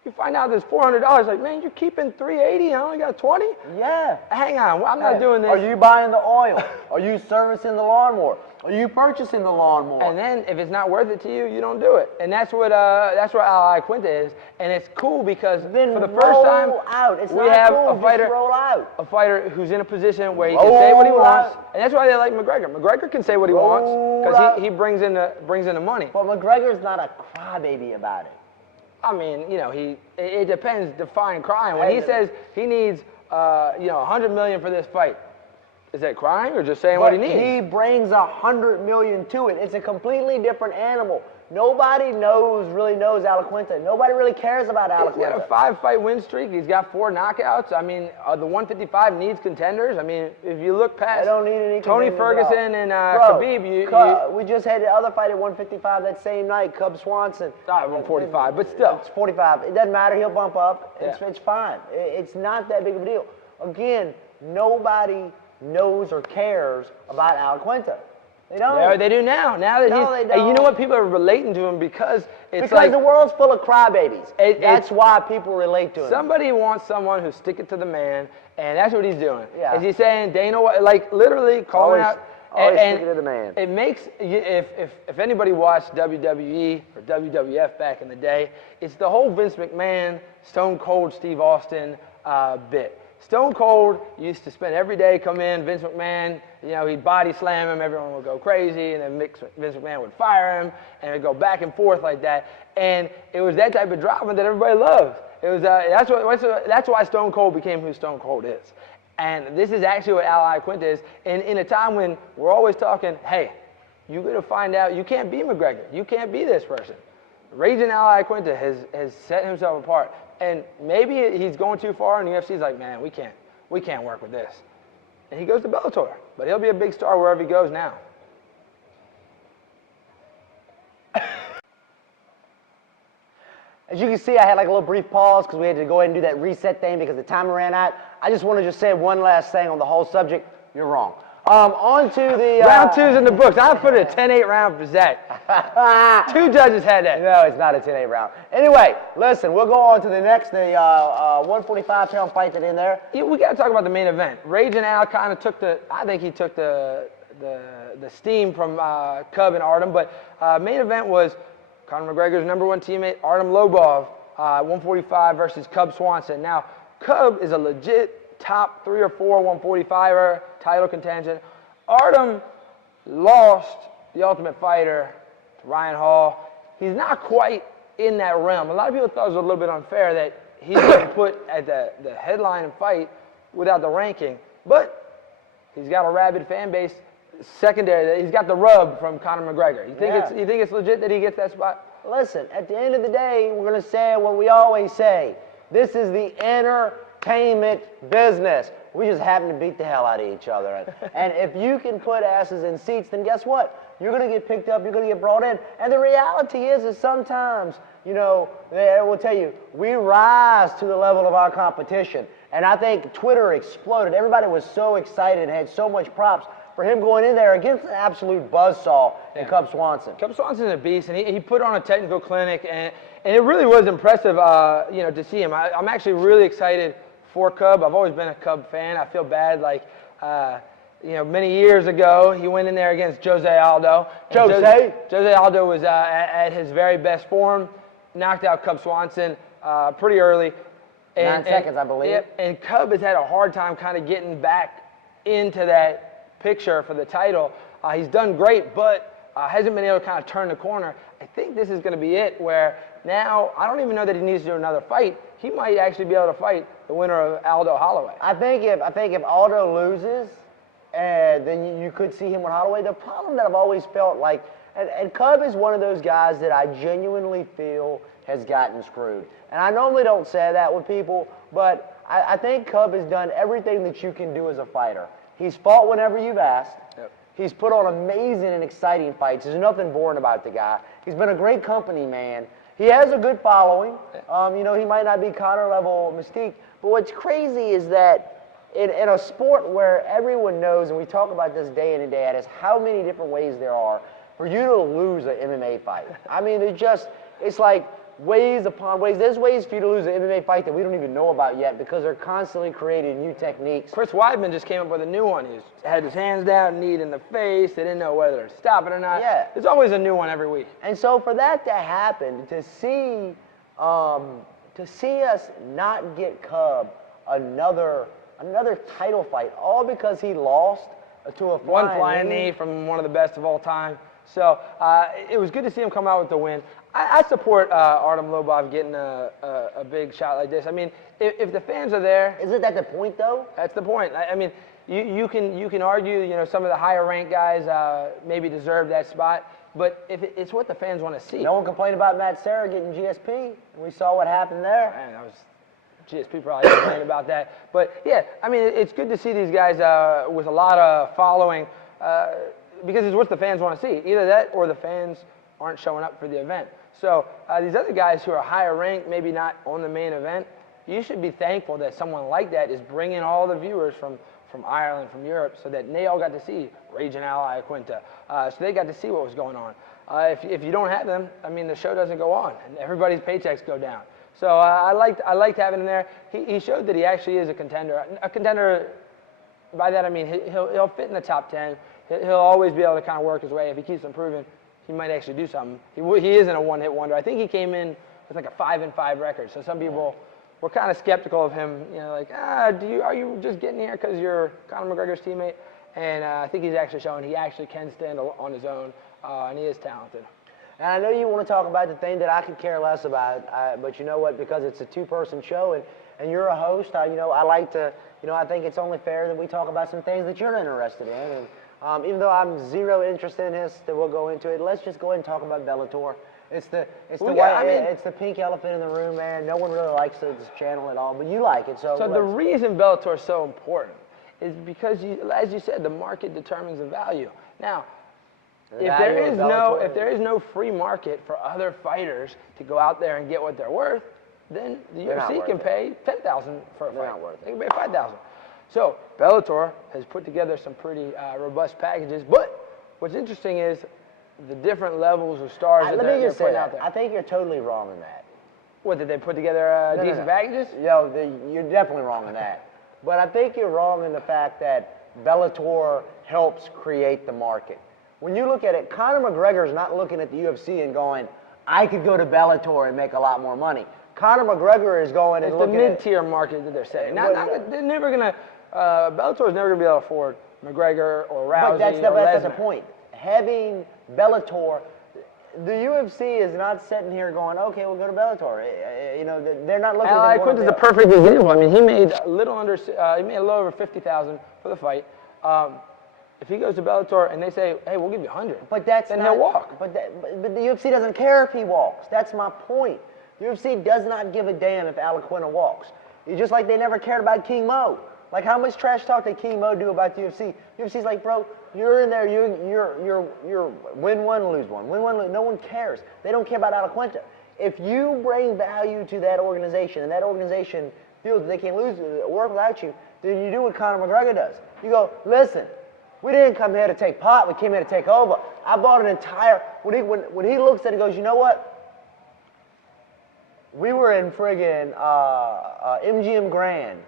You find out there's $400, like, man, you're keeping $380, I only got $20? Yeah. Hang on, I'm not doing this. Are you buying the oil? Are you servicing the lawnmower? Are you purchasing the lawnmower? And then if it's not worth it to you, you don't do it. And that's what Al Iaquinta is. And it's cool because then for the first time, we have a fighter who's in a position where he can say what he wants. And that's why they like McGregor. McGregor can say what he wants because he brings in the money. But McGregor's not a crybaby about it. I mean, it depends, define crying. When he says he needs, $100 million for this fight, is that crying or just saying what he needs? He brings $100 million to it. It's a completely different animal. Nobody really knows Al Iaquinta. Nobody really cares about Al Iaquinta. He's got a 5-fight win streak. He's got 4 knockouts. I mean, the 155 needs contenders. I mean, if you look past Tony Ferguson and Khabib, we just had the other fight at 155 that same night, Cub Swanson. 145, but still. It's 45. It doesn't matter. He'll bump up. It's fine. It's not that big of a deal. Again, nobody knows or cares about Al Iaquinta. They don't. Yeah, they do now. Now that they don't. You know what? People are relating to him because the world's full of crybabies. That's why people relate to him. Somebody wants someone who's sticking to the man, and that's what he's doing. Yeah. Is he saying Dana White, like literally calling out? Always sticking to the man. It makes if anybody watched WWE or WWF back in the day, it's the whole Vince McMahon, Stone Cold Steve Austin bit. Stone Cold used to spend every day, come in, Vince McMahon, he'd body slam him, everyone would go crazy, and then Vince McMahon would fire him, and it'd go back and forth like that. And it was that type of drama that everybody loved. It was that's why Stone Cold became who Stone Cold is. And this is actually what Al Iaquinta is. And in a time when we're always talking, hey, you're going to find out you can't be McGregor. You can't be this person. Raging Al Iaquinta has set himself apart. And maybe he's going too far, and the UFC's like, man, we can't work with this. And he goes to Bellator. But he'll be a big star wherever he goes now. As you can see, I had like a little brief pause because we had to go ahead and do that reset thing because the timer ran out. I just want to just say one last thing on the whole subject. You're wrong. On to the... Round 2's in the books. I put it a 10-8 round for Zach. 2 judges had that. No, it's not a 10-8 round. Anyway, listen, we'll go on to the next, the 145-pound fight that in there. Yeah, we got to talk about the main event. Raging Al kind of took I think he took the steam from Cub and Artem, but main event was Conor McGregor's #1 teammate, Artem Lobov, 145 versus Cub Swanson. Now, Cub is a legit top 3 or 4 145er, title contention. Artem lost the Ultimate Fighter to Ryan Hall. He's not quite in that realm. A lot of people thought it was a little bit unfair that he's getting put at the headline fight without the ranking, but he's got a rabid fan base. Secondary, he's got the rub from Conor McGregor. You think it's legit that he gets that spot? Listen, at the end of the day, we're going to say what we always say. This is the entertainment business. We just happen to beat the hell out of each other. And if you can put asses in seats, then guess what? You're going to get picked up, you're going to get brought in. And the reality is sometimes, they will tell you, we rise to the level of our competition. And I think Twitter exploded. Everybody was so excited and had so much props for him going in there against an absolute buzzsaw in Cub Swanson. Cub Swanson's a beast, and he put on a technical clinic, and it really was impressive, to see him. I'm actually really excited for Cub. I've always been a Cub fan. I feel bad, many years ago, he went in there against Jose Aldo. Jose Aldo was at his very best form, knocked out Cub Swanson pretty early. 9 seconds, I believe. Yep, and Cub has had a hard time kind of getting back into that picture for the title. He's done great, but hasn't been able to kind of turn the corner. I think this is going to be it where now I don't even know that he needs to do another fight. He might actually be able to fight the winner of Aldo Holloway. I think if Aldo loses, then you could see him with Holloway. The problem that I've always felt like, and Cub is one of those guys that I genuinely feel has gotten screwed. And I normally don't say that with people, but I think Cub has done everything that you can do as a fighter. He's fought whenever you've asked. Yep. He's put on amazing and exciting fights. There's nothing boring about the guy. He's been a great company man. He has a good following. He might not be Conor level mystique, but what's crazy is that in a sport where everyone knows, and we talk about this day in and day out, is how many different ways there are for you to lose an MMA fight. I mean, it's like ways upon ways. There's ways for you to lose an MMA fight that we don't even know about yet because they're constantly creating new techniques. Chris Weidman just came up with a new one. He had his hands down, knee in the face. They didn't know whether to stop it or not. Yeah. There's always a new one every week. And so for that to happen, to see us not get Cub another title fight, all because he lost to a flying knee from one of the best of all time. So it was good to see him come out with the win. I support Artem Lobov getting a big shot like this. I mean, if the fans are there, isn't that the point though? That's the point. I mean, you can argue, some of the higher ranked guys maybe deserve that spot, but if it's what the fans want to see. No one complained about Matt Serra getting GSP. We saw what happened there. Man, that was GSP probably complained about that. But yeah, I mean, it's good to see these guys with a lot of following because it's what the fans want to see. Either that or the fans aren't showing up for the event. So these other guys who are higher ranked, maybe not on the main event, you should be thankful that someone like that is bringing all the viewers from Ireland, from Europe, so that they all got to see Raging Al Iaquinta. So they got to see what was going on. If you don't have them, I mean, the show doesn't go on, and everybody's paychecks go down. So I liked having him there. He showed that he actually is a contender. A contender, by that I mean he'll fit in the top 10. He'll always be able to kind of work his way. If he keeps improving, he might actually do something. He isn't a one-hit wonder. I think he came in with like a 5-5 record. So some people were kind of skeptical of him. Are you just getting here because you're Conor McGregor's teammate? And I think he's actually showing he actually can stand on his own, and he is talented. And I know you want to talk about the thing that I could care less about, but you know what? Because it's a two-person show, and you're a host. I like to. I think it's only fair that we talk about some things that you're interested in. And Even though I'm zero interested in this, that we'll go into it. Let's just go ahead and talk about Bellator. It's the it's the pink elephant in the room, man. No one really likes this channel at all, but you like it, so. So the reason Bellator is so important is because, as you said, the market determines the value. Now, if there is no free market for other fighters to go out there and get what they're worth, then the UFC can pay $10,000 for a fight. They can pay $5,000. So Bellator has put together some pretty robust packages. But what's interesting is the different levels of stars that they're putting out there. I think you're totally wrong in that. What, did they put together decent packages? Yo, you're definitely wrong in that. But I think you're wrong in the fact that Bellator helps create the market. When you look at it, Conor McGregor is not looking at the UFC and going, I could go to Bellator and make a lot more money. Conor McGregor is going and looking at... It's the mid-tier market that they're saying. They're never going to... Bellator is never going to be able to afford McGregor or Rousey. But that's not the point. Having Bellator... The UFC is not sitting here going, okay, we'll go to Bellator. You know, they're not looking at... Al Iaquinta is a perfect example. I mean, he made a little over $50,000 for the fight. If he goes to Bellator and they say, hey, we'll give you 100, then he'll walk. But the UFC doesn't care if he walks. That's my point. The UFC does not give a damn if Al Iaquinta walks. It's just like they never cared about King Mo. Like, how much trash talk did King Mo do about the UFC? UFC's like, bro, you're in there, you're win one, lose one. Win one, lose. No one cares. They don't care about Al Iaquinta. If you bring value to that organization and that organization feels that they can't work without you, then you do what Conor McGregor does. You go, listen, we didn't come here to take part, we came here to take over. I bought an entire, when he looks at it, he goes, you know what? We were in friggin' MGM Grand,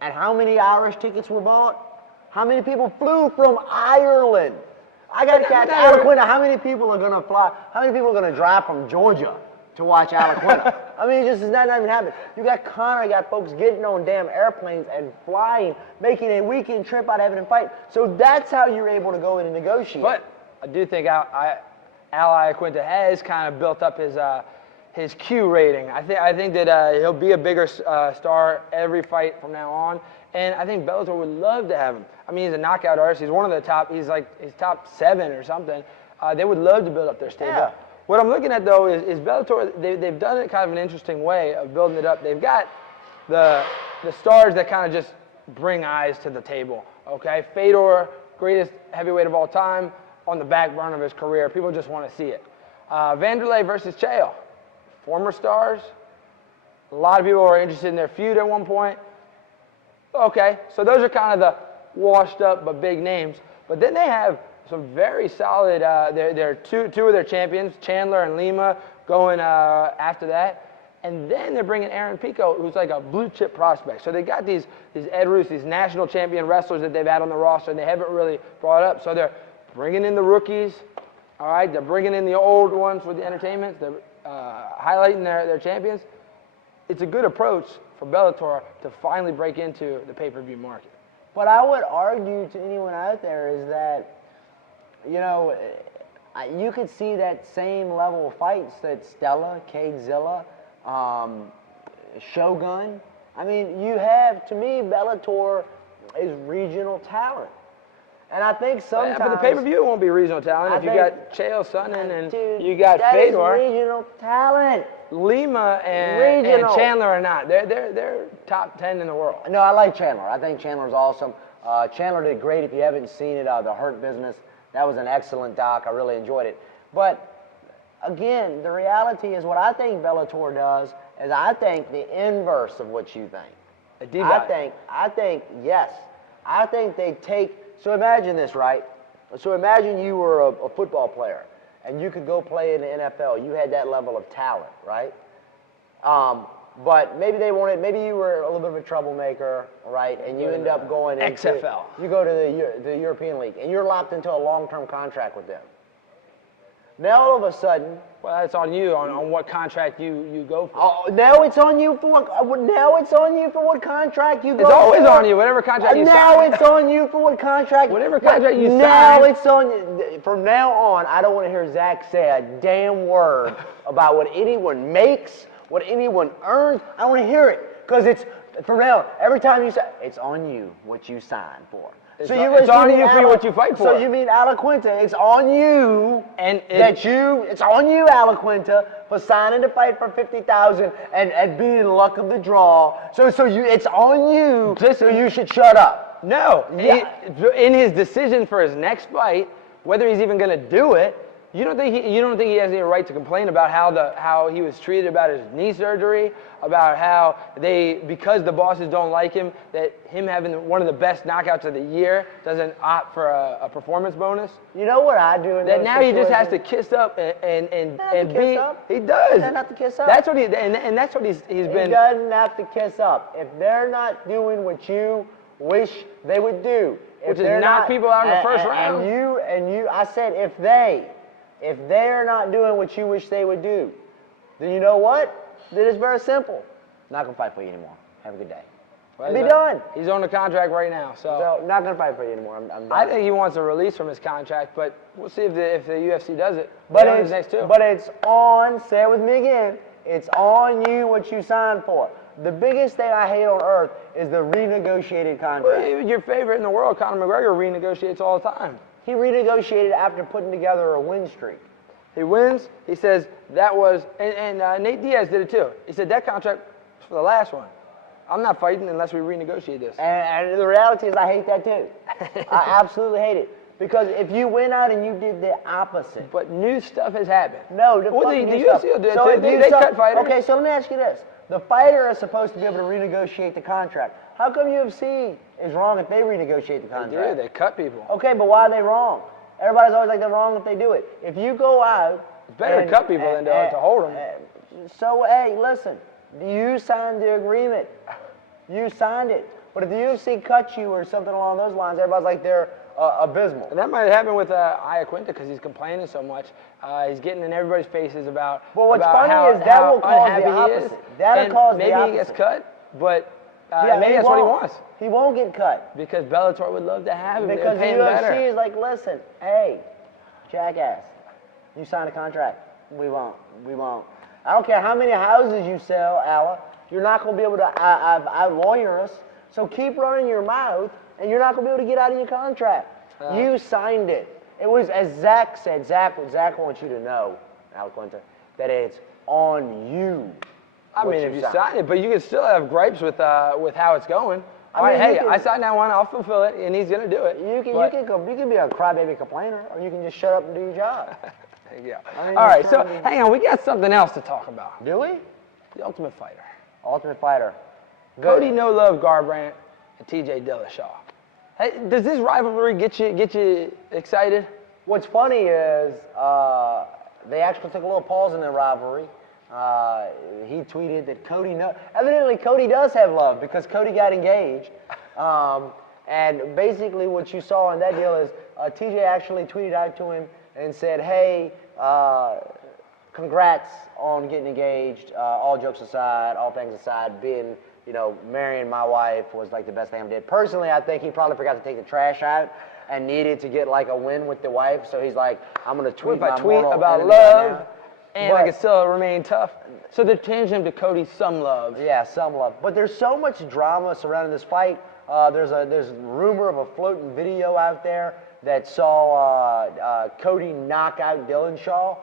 and how many Irish tickets were bought? How many people flew from Ireland? I got to catch Al Iaquinta. How many people are going to fly? How many people are going to drive from Georgia to watch Al Iaquinta? I mean, it just is not even happening. You got Conor, you got folks getting on damn airplanes and flying, making a weekend trip out of having a fight. So that's how you're able to go in and negotiate. But I do think Al Iaquinta has kind of built up his Q rating. I think that he'll be a bigger star every fight from now on, and I think Bellator would love to have him. I mean, he's a knockout artist. He's one of the top. He's top 7 or something. They would love to build up their stable. Yeah. What I'm looking at though is Bellator. They've done it kind of an interesting way of building it up. They've got the stars that kind of just bring eyes to the table. Okay, Fedor, greatest heavyweight of all time, on the back burner of his career. People just want to see it. Vanderlei versus Chael. Former stars. A lot of people were interested in their feud at one point. Okay, so those are kind of the washed up but big names. But then they have some very solid, they're two of their champions, Chandler and Lima, going after that. And then they're bringing Aaron Pico, who's like a blue chip prospect. So they got these Ed Roos, these national champion wrestlers that they've had on the roster, and they haven't really brought up. So they're bringing in the rookies, all right? They're bringing in the old ones for the entertainment. They're highlighting their champions. It's a good approach for Bellator to finally break into the pay-per-view market. What I would argue to anyone out there is that, you know, you could see that same level of fights that Stella, Kazilla, Shogun. I mean, you have, to me, Bellator is regional talent. And I think sometimes... For the pay-per-view, it won't be regional talent. If you got Chael Sonnen and you got Fedor... That is regional talent. Lima and Chandler are not. They're top 10 in the world. No, I like Chandler. I think Chandler's awesome. Chandler did great. If you haven't seen it, The Hurt Business, that was an excellent doc. I really enjoyed it. But, again, the reality is what I think Bellator does is I think the inverse of what you think. I think, yes. I think they take... So imagine this, right? So imagine you were a football player and you could go play in the NFL. You had that level of talent, right? But maybe maybe you were a little bit of a troublemaker, right? And you end up going into XFL. You go to the European League and you're locked into a long-term contract with them. Now all of a sudden, well, it's on you on what contract you go for. Oh, now it's on you for what contract you go for. It's always on you, whatever contract you sign. Now it's on you for what contract. Whatever contract you sign. Now it's on you. From now on, I don't want to hear Zach say a damn word about what anyone makes, what anyone earns. I don't want to hear it because it's from now. Every time you say, it's on you what you sign for. It's on you for what you fight for. So you mean Alaquinta? It's on you. It's on you, Alaquinta, for signing to fight for $50,000 and being luck of the draw. It's on you. So you should shut up. No. In his decision for his next fight, whether he's even going to do it, you don't think he has any right to complain about how he was treated about his knee surgery, about how because the bosses don't like him, that him having one of the best knockouts of the year doesn't opt for a performance bonus? You know what I do in that those now situations? He just has to kiss up and kiss up? He does. He doesn't have to kiss up. That's what and that's what he's been. He doesn't have to kiss up. If they're not doing what you wish they would do, which is knock people out in the first round. And you, I said if they are not doing what you wish they would do, then you know what? Then it's very simple. Not gonna fight for you anymore. Have a good day. Well, be done. He's on the contract right now, so not gonna fight for you anymore. I'm done. I think he wants a release from his contract, but we'll see if the UFC does it. But it's on. Say it with me again. It's on you what you signed for. The biggest thing I hate on earth is the renegotiated contract. Well, your favorite in the world, Conor McGregor, renegotiates all the time. He renegotiated after putting together a win streak. He wins. He says that was, and Nate Diaz did it too. He said that contract was for the last one. I'm not fighting unless we renegotiate this. And the reality is I hate that too. I absolutely hate it. Because if you went out and you did the opposite. But new stuff has happened. No, the UFC did so they cut fighters. Okay, so let me ask you this. The fighter is supposed to be able to renegotiate the contract. How come UFC is wrong if they renegotiate the contract? They do. They cut people. Okay, but why are they wrong? Everybody's always like they're wrong if they do it. If you go out... It's better to cut people than to hold them. So, hey, listen. You signed the agreement. You signed it. But if the UFC cuts you or something along those lines, everybody's like they're abysmal. And that might happen with Iaquinta because he's complaining so much. He's getting in everybody's faces about. Well, what's about funny is that will cause the opposite. That'll cause the opposite. Maybe he gets cut, but maybe that's what he wants. He won't get cut. Because Bellator would love to have him. Because the UFC is like, listen, hey, jackass, you signed a contract. We won't. I don't care how many houses you sell, Alla. You're not going to be able to out-lawyer us. So keep running your mouth, and you're not going to be able to get out of your contract. You signed it. It was, as Zach said, Zach wants you to know, Alaquinta, that it's on you. I mean, if you sign it, but you can still have gripes with how it's going. I signed that one, I'll fulfill it, and he's going to do it. You can be a crybaby complainer, or you can just shut up and do your job. There you go. All right, so hang on, we got something else to talk about. Do we? The Ultimate Fighter. Ultimate Fighter. Cody No Love Garbrandt and TJ Dillashaw. Hey, does this rivalry get you excited? What's funny is they actually took a little pause in their rivalry. He tweeted that evidently Cody does have love because Cody got engaged. And basically what you saw in that deal is TJ actually tweeted out to him and said, hey, congrats on getting engaged. All jokes aside, all things aside, marrying my wife was like the best thing I ever did. Personally, I think he probably forgot to take the trash out and needed to get like a win with the wife. So he's like, I'm going to tweet about love and I can still remain tough. So they're changing him to Cody Some Love. Yeah, Some Love. But there's so much drama surrounding this fight. There's rumor of a floating video out there that saw Cody knock out Dillashaw,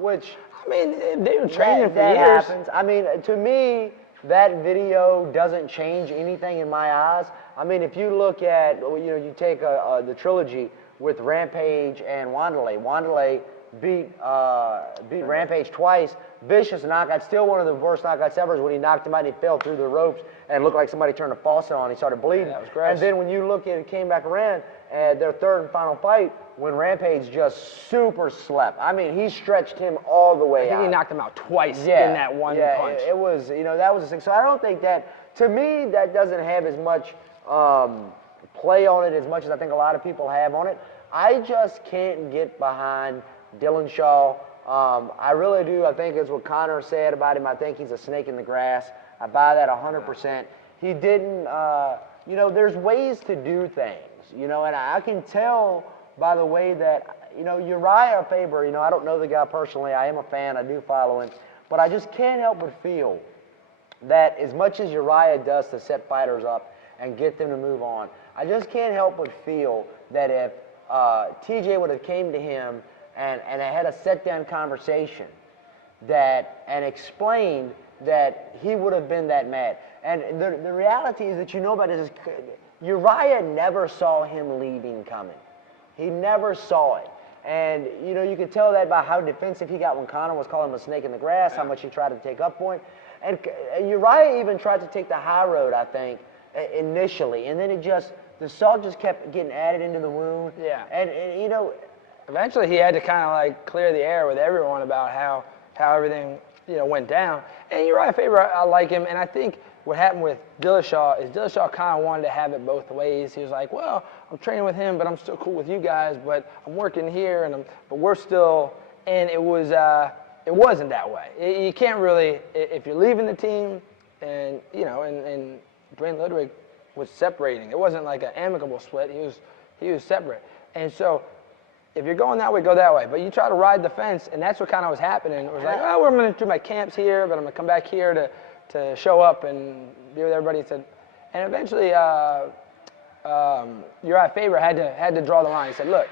which... I mean, they were training for that years. Happens. I mean, to me, that video doesn't change anything in my eyes. I mean, if you look at, you take the trilogy with Rampage and Wanderlei. Wanderlei beat Rampage twice. Vicious knockout, still one of the worst knockouts ever is when he knocked him out and he fell through the ropes and looked like somebody turned a faucet on. He started bleeding. Yeah, that was gross. And then when you look at it, came back around at their third and final fight when Rampage just super slept. I mean, he stretched him all the way out. I think he knocked him out twice in that one punch. It was, that was a thing. So I don't think that, to me, that doesn't have as much play on it as much as I think a lot of people have on it. I just can't get behind Dillashaw. I really do. I think it's what Conor said about him. I think he's a snake in the grass. I buy that 100%. He didn't, there's ways to do things, and I can tell by the way that, Uriah Faber, I don't know the guy personally. I am a fan. I do follow him. But I just can't help but feel that as much as Uriah does to set fighters up and get them to move on, I just can't help but feel that if TJ would have came to him and had a sit-down conversation and explained that he would have been that mad. And the reality is that about this. Uriah never saw him leaving coming. He never saw it. And, you could tell that by how defensive he got when Connor was calling him a snake in the grass, how much he tried to take up for him. And Uriah even tried to take the high road, I think, initially. And then the salt just kept getting added into the wound. Yeah. And eventually he had to kind of like clear the air with everyone about how everything, went down. And Uriah Faber, I like him. And I think what happened with Dillashaw is Dillashaw kind of wanted to have it both ways. He was like, well, I'm training with him, but I'm still cool with you guys, but I'm working here, but we're still, and it wasn't that way. You can't really, if you're leaving the team, and Dwayne Ludwig was separating. It wasn't like an amicable split. He was separate. And so if you're going that way, go that way. But you try to ride the fence, and that's what kind of was happening. It was like, oh, I'm going to do my camps here, but I'm going to come back here to show up and be with everybody. And eventually Uriah Faber had to draw the line. He said, look,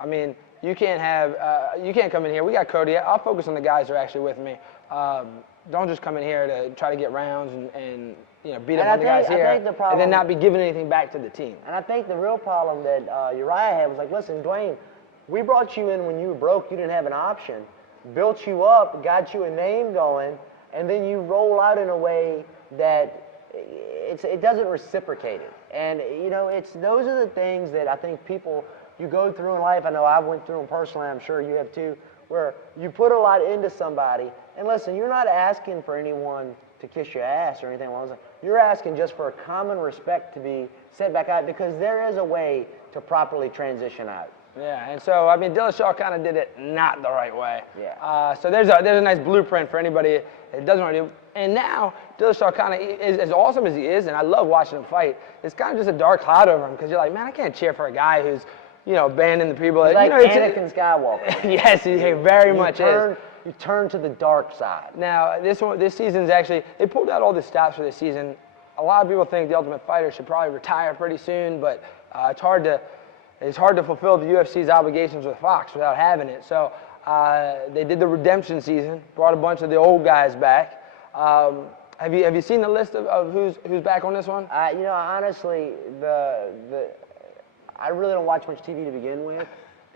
I mean, you can't come in here. We got Cody. I'll focus on the guys who are actually with me. Don't just come in here to try to get rounds and beat up on the guys here and then not be giving anything back to the team. And I think the real problem that Uriah had was like, listen, Dwayne, we brought you in when you were broke. You didn't have an option. Built you up, got you a name going, and then you roll out in a way that it doesn't reciprocate it. And, those are the things that I think people, you go through in life. I know I went through them personally. I'm sure you have too, where you put a lot into somebody. And listen, you're not asking for anyone to kiss your ass or anything along those lines. You're asking just for a common respect to be set back out, because there is a way to properly transition out. Yeah, and so, I mean, Dillashaw kind of did it not the right way. Yeah. So there's a nice blueprint for anybody that doesn't want to do. And now, Dillashaw kind of, as awesome as he is, and I love watching him fight, it's kind of just a dark cloud over him, because you're like, man, I can't cheer for a guy who's, banning the people. He's like Anakin Skywalker. Yes, he very much is. You turn to the dark side. Now, this season's actually, they pulled out all the stops for this season. A lot of people think the Ultimate Fighter should probably retire pretty soon, but it's hard to fulfill the UFC's obligations with Fox without having it. So they did the redemption season, brought a bunch of the old guys back. Have you seen the list of who's back on this one? Honestly, I really don't watch much TV to begin with,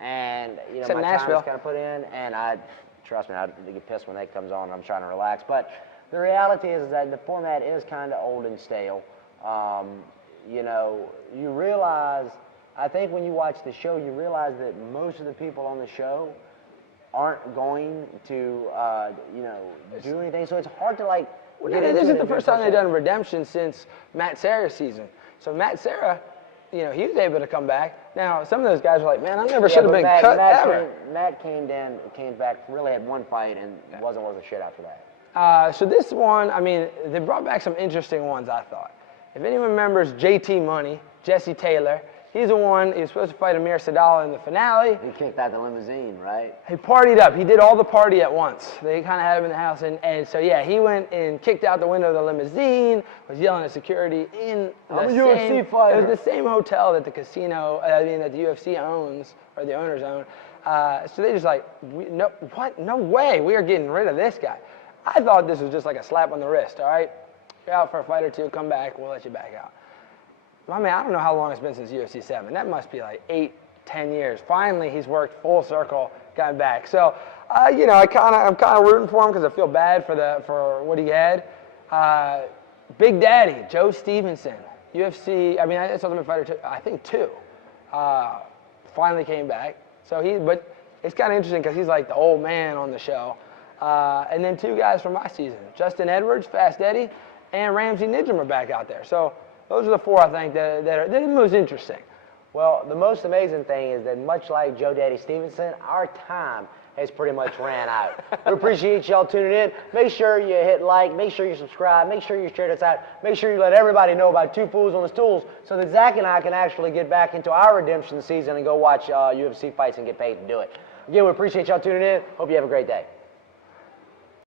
and Except my Nashville. time is kind of put in, and trust me, I get pissed when that comes on, and I'm trying to relax. But the reality is that the format is kind of old and stale. You realize, I think when you watch the show, you realize that most of the people on the show aren't going to, do anything. So it's hard to This is the first time they've done redemption since Matt Serra's season. So Matt Serra, he was able to come back. Now some of those guys were like, man, I never should have been cut ever. Matt came back, really had one fight, and wasn't worth a shit after that. So this one, I mean, they brought back some interesting ones, I thought. If anyone remembers JT Money, Jesse Taylor, he's the one, he was supposed to fight Amir Sadala in the finale. He kicked out the limousine, right? He partied up. He did all the party at once. They kind of had him in the house. And so, yeah, he went and kicked out the window of the limousine, was yelling at security in the UFC fighter. It was the same hotel that the casino, that the UFC owns, or the owners own. So they just like, no way, we are getting rid of this guy. I thought this was just like a slap on the wrist, all right? You're out for a fight or two, come back, we'll let you back out. I mean, I don't know how long it's been since UFC 7. That must be like 8-10 years. Finally, he's worked full circle, got back. So, I'm kind of rooting for him because I feel bad for what he had. Big Daddy, Joe Stevenson, UFC. I mean, it's Ultimate Fighter 2. I think 2. Finally came back. But it's kind of interesting because he's like the old man on the show. And then 2 guys from my season, Justin Edwards, Fast Eddie, and Ramsey Nijem are back out there. So those are the 4 I think that are the most interesting. Well, the most amazing thing is that much like Joe Daddy Stevenson, our time has pretty much ran out. We appreciate y'all tuning in. Make sure you hit like, make sure you subscribe, make sure you share this out, make sure you let everybody know about Two Fools on the Stools so that Zach and I can actually get back into our redemption season and go watch UFC fights and get paid to do it. Again, we appreciate y'all tuning in. Hope you have a great day.